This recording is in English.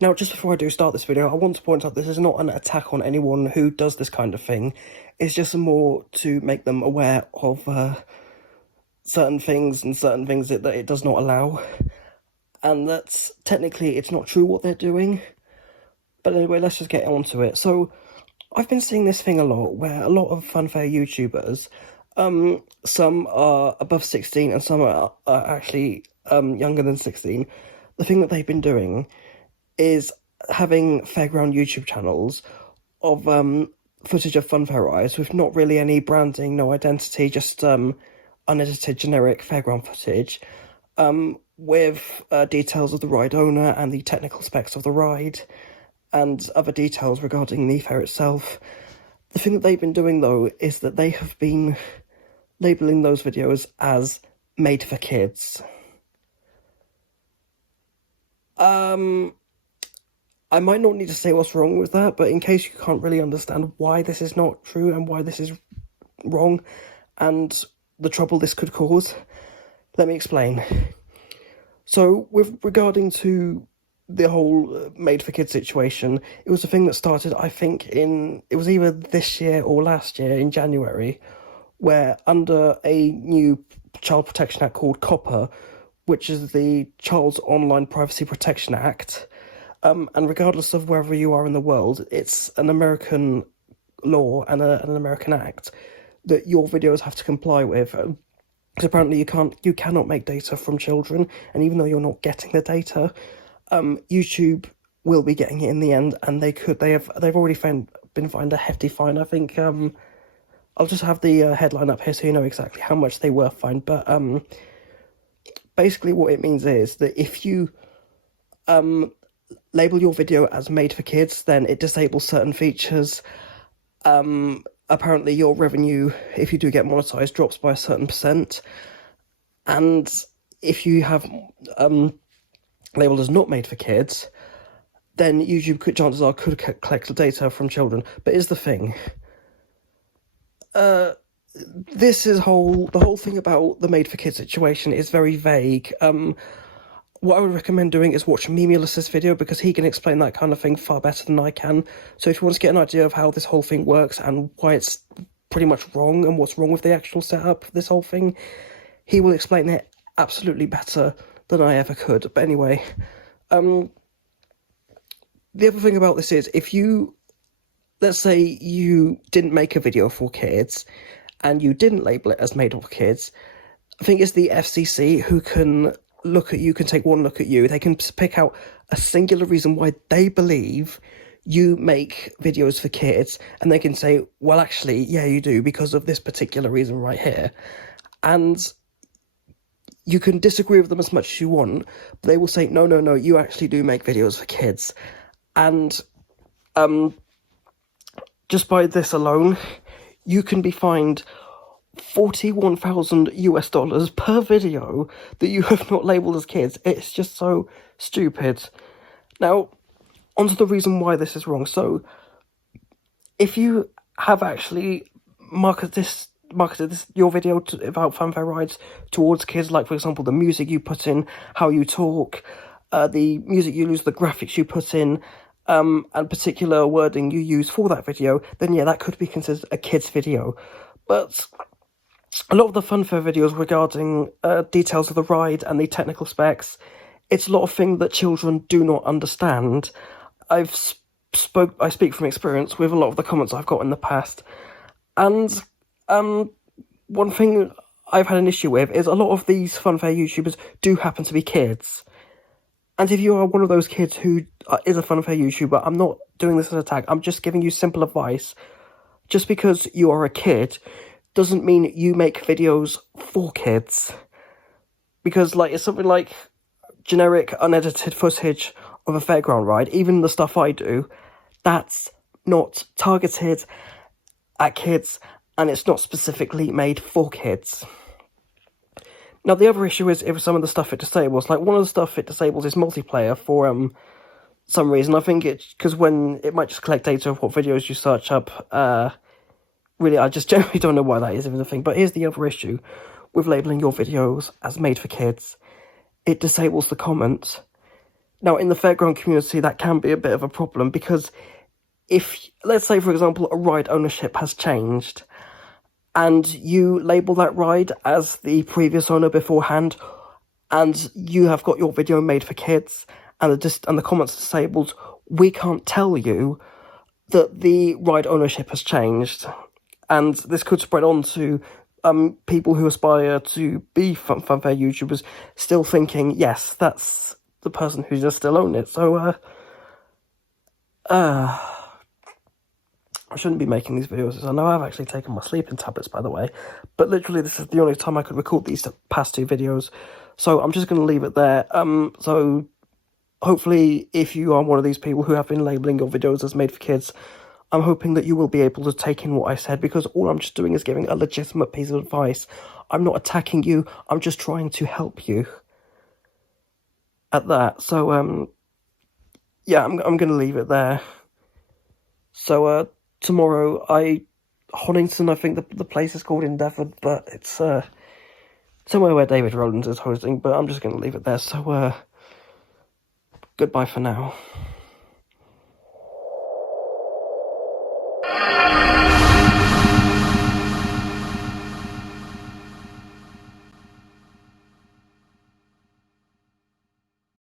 Now, just before I do start this video, I want to point out this is not an attack on anyone who does this kind of thing. It's just more to make them aware of certain things and certain things that it does not allow. And that's technically, it's not true what they're doing. But anyway, let's just get on to it. So, I've been seeing this thing a lot, where a lot of FunFair YouTubers, some are above 16 and some are actually younger than 16. The thing that they've been doing is having fairground YouTube channels of footage of FunFair rides with not really any branding, no identity, just unedited generic fairground footage, with details of the ride owner and the technical specs of the ride, and other details regarding the fair itself. The thing that they've been doing, though, is that they have been labelling those videos as made for kids. I might not need to say what's wrong with that, but in case you can't really understand why this is not true and why this is wrong and the trouble this could cause, let me explain. So, with regarding to the whole made for kids situation, it was a thing that started, I think, it was either this year or last year in January, where under a new Child Protection Act called COPPA, which is the Child's Online Privacy Protection Act, and regardless of wherever you are in the world, it's an American law and an American act that your videos have to comply with. Because apparently you cannot make data from children, and even though you're not getting the data, YouTube will be getting it in the end, and they've already been fined a hefty fine. I think I'll just have the headline up here so you know exactly how much they were fined. But basically, what it means is that if you label your video as made for kids, then it disables certain features. Apparently your revenue, if you do get monetized, drops by a certain percent. And if you have labeled as not made for kids, then YouTube, chances are, could collect the data from children. But here's the thing. The whole thing about the made for kids situation is very vague. What I would recommend doing is watch Memulus's video, because he can explain that kind of thing far better than I can. So if you want to get an idea of how this whole thing works and why it's pretty much wrong and what's wrong with the actual setup of this whole thing, he will explain it absolutely better than I ever could. But anyway, the other thing about this is, if you, let's say you didn't make a video for kids and you didn't label it as made for kids, I think it's the FCC who can take one look at you. They can pick out a singular reason why they believe you make videos for kids, and they can say, well, actually, yeah, you do, because of this particular reason right here. And you can disagree with them as much as you want, but they will say, no, you actually do make videos for kids. And just by this alone, you can be fined $41,000 per video that you have not labelled as kids. It's just so stupid. Now, onto the reason why this is wrong. So, if you have actually marketed your video about FunFair rides towards kids, like, for example, the music you put in, how you talk, the music you use, the graphics you put in, and particular wording you use for that video, then yeah, that could be considered a kid's video. But a lot of the FunFair videos regarding details of the ride and the technical specs, it's a lot of things that children do not understand. I speak from experience with a lot of the comments I've got in the past, and one thing I've had an issue with is a lot of these FunFair YouTubers do happen to be kids. And if you are one of those kids who is a FunFair YouTuber, I'm not doing this as an attack, I'm just giving you simple advice. Just because you are a kid doesn't mean you make videos for kids. Because, like, it's something like generic, unedited footage of a fairground ride, even the stuff I do, that's not targeted at kids, and it's not specifically made for kids. Now, the other issue is if some of the stuff it disables. Like, one of the stuff it disables is multiplayer for some reason. I think it's because when it might just collect data of what videos you search up. Really, I just generally don't know why that is even a thing. But here's the other issue with labelling your videos as made for kids. It disables the comments. Now, in the fairground community, that can be a bit of a problem, because if, let's say, for example, a ride ownership has changed, and you label that ride as the previous owner beforehand, and you have got your video made for kids, and the comments disabled, we can't tell you that the ride ownership has changed, and this could spread on to people who aspire to be FunFair YouTubers, still thinking, yes, that's the person who just still own it. So, I shouldn't be making these videos. I know I've actually taken my sleeping tablets, by the way, but literally this is the only time I could record these past two videos, so I'm just going to leave it there. So hopefully, if you are one of these people who have been labelling your videos as made for kids, I'm hoping that you will be able to take in what I said, because all I'm just doing is giving a legitimate piece of advice. I'm not attacking you, I'm just trying to help you at that. So, yeah, I'm going to leave it there. So, tomorrow, Honington, I think the place is called in Devon, but it's somewhere where David Rowlands is hosting, but I'm just going to leave it there. So, goodbye for now.